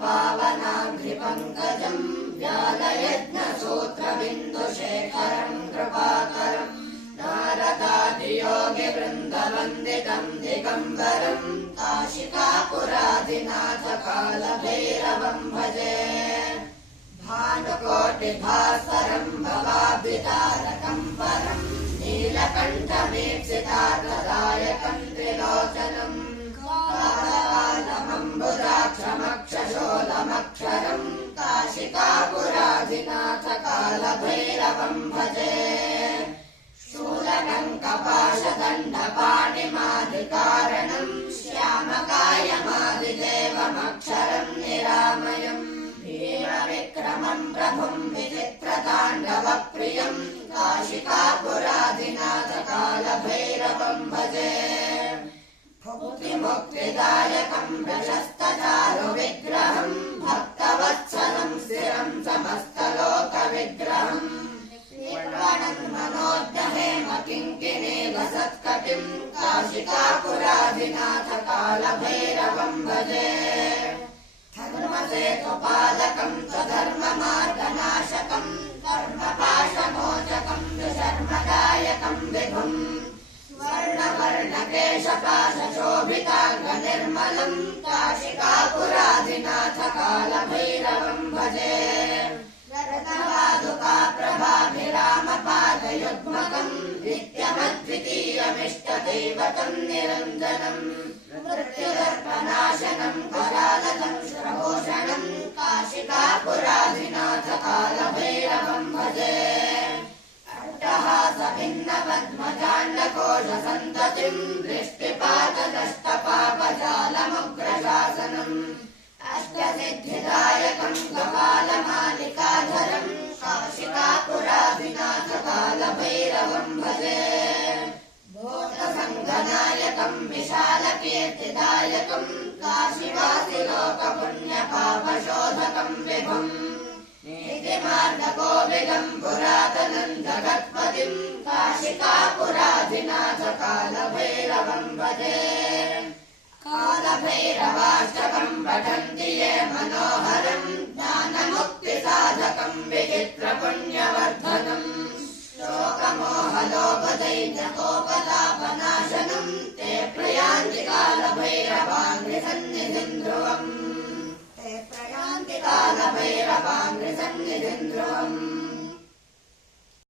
पावनाघ्रिपङ्कजम् व्यालयज्ञसूत्रबिन्दुशेखरम् कृपाकरम् नारदादियोगिवृन्दवन्दितम् दिगम्बरम् काशिकापुरादिनाथकालभैरवम् भजे भानुकोटिभास्वरम् काशिकापुरादिनाथकालभैरवम् भजे शूलकङ्कपाशदण्डपाणिमादिकारणम् श्यामकायमादिदेवमक्षरम् निरामयम् वीरविक्रमम् प्रभुम् किङ्किणी लसत्कटिम् काशिकापुरादिनाथकालभैरवम् भजे धर्मसेतुपालकम् स्वधर्ममार्गनाशकम् धर्मपाशमोचकम् विशर्मदायकम् विभुम् स्वर्णवर्णकेशपाशोभिताङ्गनिर्मलम् काशिकापुरादिनाथकालभैरवम् नित्यमद्वितीयमिष्टदैवतम् निरञ्जनम् मृत्युदर्पनाशनम् करालकम् श्रभूषणम् काशिकापुरादिनाथकालभैरवम् भजे अट्टहासभिन्नपद्मजाण्डकोशसन्ततिम् दृष्टिपातदष्टपापजालमुग्रशासनम् विशालकीर्तिदायकम् काशिवासिलोकपुण्यपापशोधकम् विभुम् नीतिमार्गकोविदम् पुरातनम् जगत्पतिम् काशिकापुरादिनाथकालभैरवम् भजे। कालभैरवाष्टकम् पठन्ति ये मनोहरम् ज्ञानमुक्तिसाधकम् विचित्रपुण्यवर्धनम् शोकमोहलोपदैन्यकोपतापनाशनम् ध्रुवम्